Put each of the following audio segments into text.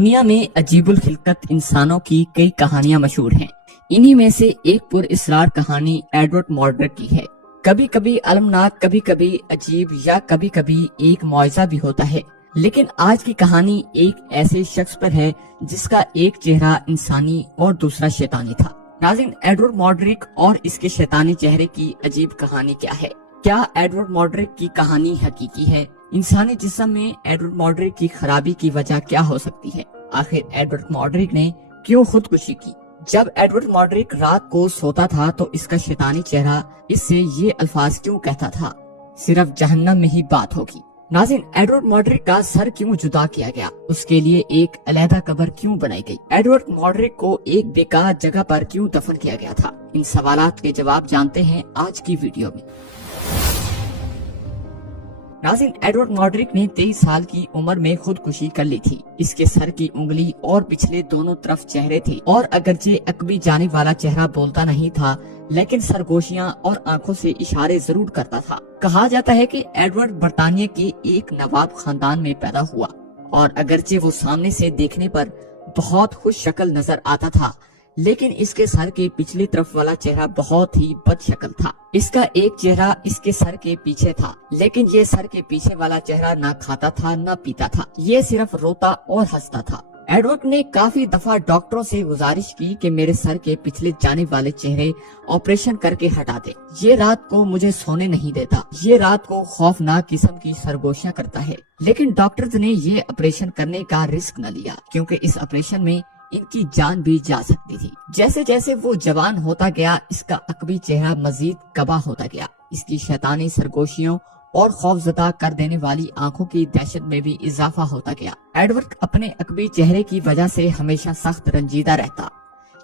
دنیا میں عجیب الخلقت انسانوں کی کئی کہانیاں مشہور ہیں۔ انہی میں سے ایک پراسرار کہانی ایڈورڈ مورڈرک کی ہے۔ کبھی کبھی المناک، کبھی کبھی عجیب یا کبھی کبھی ایک معجزہ بھی ہوتا ہے، لیکن آج کی کہانی ایک ایسے شخص پر ہے جس کا ایک چہرہ انسانی اور دوسرا شیطانی تھا۔ ناظرین، ایڈورڈ مورڈرک اور اس کے شیطانی چہرے کی عجیب کہانی کیا ہے؟ کیا ایڈورڈ مورڈرک کی کہانی حقیقی ہے؟ انسانی جسم میں ایڈورڈ مورڈرک کی خرابی کی وجہ کیا ہو سکتی ہے؟ آخر ایڈورڈ مورڈرک نے کیوں خودکشی کی؟ جب ایڈورڈ مورڈرک رات کو سوتا تھا تو اس کا شیطانی چہرہ اس سے یہ الفاظ کیوں کہتا تھا؟ صرف جہنم میں ہی بات ہوگی۔ ناظرین، ایڈورڈ مورڈرک کا سر کیوں جدا کیا گیا؟ اس کے لیے ایک علیحدہ قبر کیوں بنائی گئی؟ ایڈورڈ مورڈرک کو ایک بیکار جگہ پر کیوں دفن کیا گیا تھا؟ ان سوالات کے جواب جانتے ہیں آج کی ویڈیو میں۔ ناظرین، ایڈورڈ مورڈرک نے 23 سال کی عمر میں خودکشی کر لی تھی۔ اس کے سر کی انگلی اور پچھلے دونوں طرف چہرے تھے، اور اگرچہ عقبی جانب والا چہرہ بولتا نہیں تھا، لیکن سرگوشیاں اور آنکھوں سے اشارے ضرور کرتا تھا۔ کہا جاتا ہے کہ ایڈورڈ برطانیہ کے ایک نواب خاندان میں پیدا ہوا، اور اگرچہ وہ سامنے سے دیکھنے پر بہت خوش شکل نظر آتا تھا، لیکن اس کے سر کے پچھلی طرف والا چہرہ بہت ہی بد شکل تھا۔ اس کا ایک چہرہ اس کے سر کے پیچھے تھا، لیکن یہ سر کے پیچھے والا چہرہ نہ کھاتا تھا نہ پیتا تھا، یہ صرف روتا اور ہنستا تھا۔ ایڈورڈ نے کافی دفعہ ڈاکٹروں سے گزارش کی کہ میرے سر کے پچھلے جانب والے چہرے آپریشن کر کے ہٹا دے۔ یہ رات کو مجھے سونے نہیں دیتا، یہ رات کو خوفناک قسم کی سرگوشیاں کرتا ہے، لیکن ڈاکٹرز نے یہ آپریشن کرنے کا رسک نہ لیا، کیونکہ اس آپریشن میں ان کی جان بھی جا سکتی تھی۔ جیسے جیسے وہ جوان ہوتا گیا، اس کا عقبی چہرہ مزید کبا ہوتا گیا۔ اس کی شیطانی سرگوشیوں اور خوفزدہ کر دینے والی آنکھوں کی دہشت میں بھی اضافہ ہوتا گیا۔ ایڈورڈ اپنے عقبی چہرے کی وجہ سے ہمیشہ سخت رنجیدہ رہتا،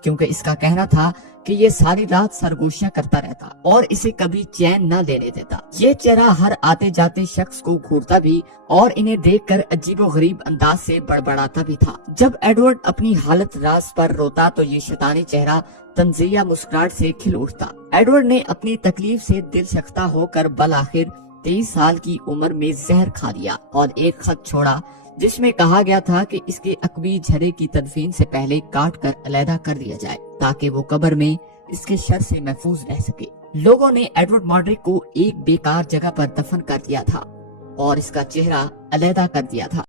کیونکہ اس کا کہنا تھا کہ یہ ساری رات سرگوشیاں کرتا رہتا اور اسے کبھی چین نہ لینے دیتا۔ یہ چہرہ ہر آتے جاتے شخص کو گھورتا بھی اور انہیں دیکھ کر عجیب و غریب انداز سے بڑبڑاتا بھی تھا۔ جب ایڈورڈ اپنی حالت راز پر روتا تو یہ شیطانی چہرہ طنزیہ مسکراہٹ سے کھل اٹھتا۔ ایڈورڈ نے اپنی تکلیف سے دل شکستہ ہو کر بالآخر 23 سال کی عمر میں زہر کھا لیا اور ایک خط چھوڑا جس میں کہا گیا تھا کہ اس کے عقبی جھرے کی تدفین سے پہلے کاٹ کر علیحدہ کر دیا جائے تاکہ وہ قبر میں اس کے شر سے محفوظ رہ سکے۔ لوگوں نے ایڈورڈ مورڈرک کو ایک بیکار جگہ پر دفن کر دیا تھا اور اس کا چہرہ علیحدہ کر دیا تھا۔